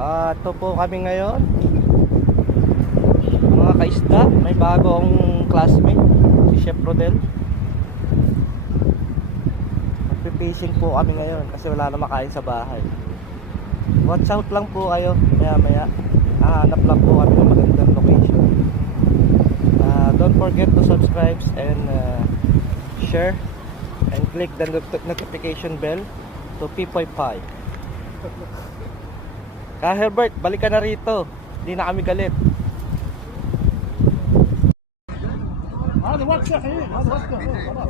Ito po kami ngayon, mga kaisda. May bagong classmate, si Chef Rodel. Magpipishing po kami ngayon kasi wala na makain sa bahay. Watch out lang po kayo, maya maya hanap lang po kami ng magandang location. Don't forget to subscribe and share and click the notification bell to P55. Herbert, balik ka na rito. Hindi na kami galit. هذا وقت صحيح هذا وقت خلاص